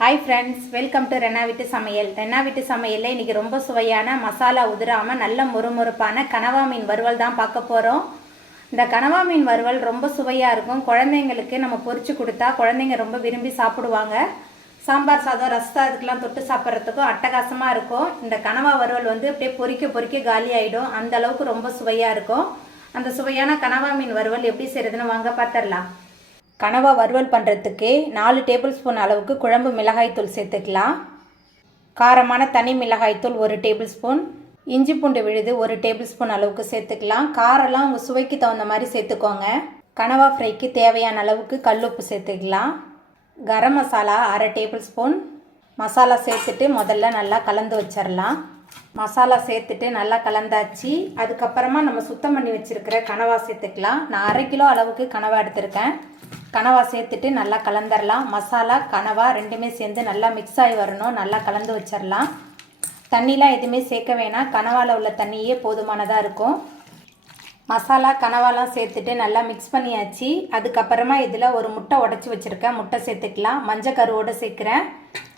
Hi friends, welcome to Renna வீட்டு சமையல். ரென்னா வீட்டு சமையலில் இன்றைக்கி ரொம்ப சுவையான மசாலா உதிராமல் நல்ல முறுமுறுப்பான கனவா மீன் வறுவல் தான் பார்க்க போகிறோம். இந்த கனவா மீன் வறுவல் ரொம்ப சுவையாக இருக்கும். குழந்தைங்களுக்கு நம்ம பொரிச்சு கொடுத்தா குழந்தைங்க ரொம்ப விரும்பி சாப்பிடுவாங்க. சாம்பார் சாதம், ரசம் இதுக்கெலாம் தொட்டு சாப்பிட்றதுக்கும் அட்டகாசமாக இருக்கும். இந்த கனவா வறுவல் வந்து அப்படியே பொரிக்க பொரிக்க காலி ஆகிடும். அந்த அளவுக்கு ரொம்ப சுவையாக இருக்கும். அந்த சுவையான கனவா மீன் வறுவல் எப்படி செய்கிறதுன்னு வாங்க பார்த்துடலாம். கனவா வறுவல் பண்ணுறதுக்கு 4 டேபிள் ஸ்பூன் அளவுக்கு குழம்பு மிளகாய்த்தூள் சேர்த்துக்கலாம். காரமான தனி மிளகாய்த்தூள் 1 டேபிள் ஸ்பூன், இஞ்சி பூண்டு விழுது 1 டேபிள் ஸ்பூன் அளவுக்கு சேர்த்துக்கலாம். காரெல்லாம் உங்கள் சுவைக்கு தகுந்த மாதிரி சேர்த்துக்கோங்க. கனவா ஃப்ரைக்கு தேவையான அளவுக்கு கல்லுப்பு சேர்த்துக்கலாம். Garam masala 1/2 table spoon. மசாலா சேர்த்துட்டு முதல்ல நல்லா கலந்து வச்சிடலாம். மசாலா சேர்த்துட்டு நல்லா கலந்தாச்சு. அதுக்கப்புறமா நம்ம சுத்தம் பண்ணி வச்சுருக்கிற கனவா சேர்த்துக்கலாம். நான் 1/2 கிலோ அளவுக்கு கனவா எடுத்திருக்கேன். கனவா சேர்த்துட்டு நல்லா கலந்துடலாம். மசாலா கனவா ரெண்டுமே சேர்ந்து நல்லா மிக்ஸ் ஆகி வரணும். நல்லா கலந்து வச்சிடலாம். தண்ணிலாம் எதுவுமே சேர்க்க வேணாம். கனவாவில் உள்ள தண்ணியே போதுமானதாக இருக்கும். மசாலா கனவாலாம் சேர்த்துட்டு நல்லா மிக்ஸ் பண்ணியாச்சு. அதுக்கப்புறமா இதில் ஒரு முட்டை உடச்சி வச்சுருக்கேன். முட்டை சேர்த்துக்கலாம். மஞ்சள் கருவோடு சேர்க்குறேன்.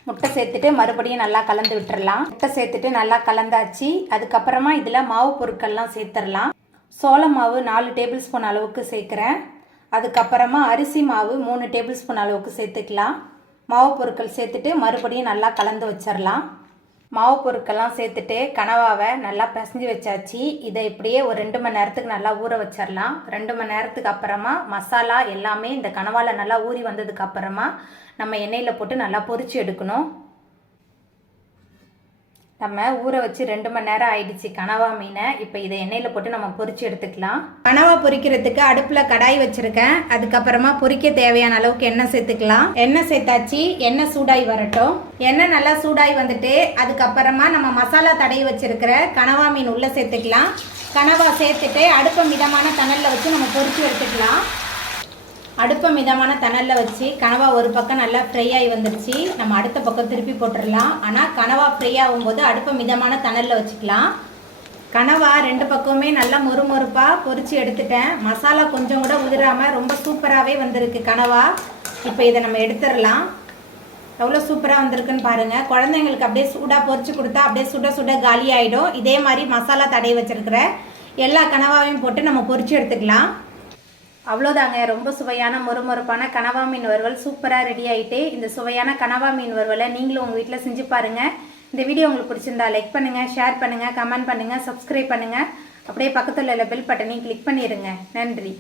முட்டை சேர்த்துட்டு மறுபடியும் நல்லா கலந்து விட்டுறலாம். முட்டை சேர்த்துட்டு நல்லா கலந்தாச்சு. அதுக்கப்புறமா இதில் மாவு பொருட்கள்லாம் சேர்த்துடலாம். சோள மாவு 4 டேபிள் ஸ்பூன் அளவுக்கு சேர்க்குறேன். அதுக்கப்புறமா அரிசி மாவு 3 டேபிள் ஸ்பூன் அளவுக்கு சேர்த்துக்கலாம். மாவு பொருட்கள் சேர்த்துட்டு மறுபடியும் நல்லா கலந்து வச்சிடலாம். மாவு பொருட்கள்லாம் சேர்த்துட்டு கனவாவை நல்லா பிசைஞ்சு வச்சாச்சு. இதை இப்படியே ஒரு 2 மணி நேரத்துக்கு நல்லா ஊற வச்சிடலாம். 2 மணி நேரத்துக்கு அப்புறமா மசாலா எல்லாமே இந்த கனவாவில் நல்லா ஊறி வந்ததுக்கு அப்புறமா நம்ம எண்ணெயில் போட்டு நல்லா பொரிச்சு எடுக்கணும். நம்ம ஊற வச்சு 2 மணி நேரம் ஆயிடுச்சு கனவா மீனை. இப்போ இதை எண்ணெயில் போட்டு நம்ம பொரிச்சு எடுத்துக்கலாம். கனவா பொரிக்கிறதுக்கு அடுப்பில் கடாய் வச்சுருக்கேன். அதுக்கப்புறமா பொரிக்க தேவையான அளவுக்கு எண்ணெய் சேர்த்துக்கலாம். எண்ணெய் சேர்த்தாச்சு. எண்ணெய் சூடாகி வரட்டும். எண்ணெய் நல்லா சூடாகி வந்துட்டு அதுக்கப்புறமா நம்ம மசாலா தடவி வச்சுருக்கிற கனவா மீன் உள்ளே சேர்த்துக்கலாம். கனவா சேர்த்துட்டு அடுப்பை மிதமான தணலில் வச்சு நம்ம பொரிச்சு எடுத்துக்கலாம். அடுப்பை மிதமான தணலில் வச்சு கனவா ஒரு பக்கம் நல்லா ஃப்ரை ஆகி வந்துடுச்சு. நம்ம அடுத்த பக்கம் திருப்பி போட்டுடலாம். ஆனால் கனவா ஃப்ரை ஆகும்போது அடுப்பை மிதமான தணலில் வச்சுக்கலாம். கனவா 2 பக்கமுமே நல்லா மொறுமொறுப்பாக பொரிச்சு எடுத்துட்டேன். மசாலா கொஞ்சம் கூட உதிராமல் ரொம்ப சூப்பராகவே வந்திருக்கு கனவா. இப்போ இதை நம்ம எடுத்துடலாம். எவ்வளோ சூப்பராக வந்திருக்குன்னு பாருங்கள். குழந்தைங்களுக்கு அப்படியே சூடாக பொரிச்சு கொடுத்தா அப்படியே சுட சுட காலி ஆகிடும். இதே மாதிரி மசாலா தடவி வச்சுருக்கிற எல்லா கனவாவையும் போட்டு நம்ம பொரிச்சு எடுத்துக்கலாம். அவ்வளோதாங்க, ரொம்ப சுவையான மொறுமொறுப்பான கனவா மீன் வறுவல் சூப்பராக ரெடி ஆகிட்டு. இந்த சுவையான கனவா மீன் வறுவலை நீங்களும் உங்கள் வீட்டில் செஞ்சு பாருங்கள். இந்த வீடியோ உங்களுக்கு பிடிச்சிருந்தா லைக் பண்ணுங்கள், ஷேர் பண்ணுங்கள், கமெண்ட் பண்ணுங்கள், சப்ஸ்கிரைப் பண்ணுங்கள். அப்படியே பக்கத்தில் உள்ள பெல் பட்டனையும் கிளிக் பண்ணிடுங்க. நன்றி.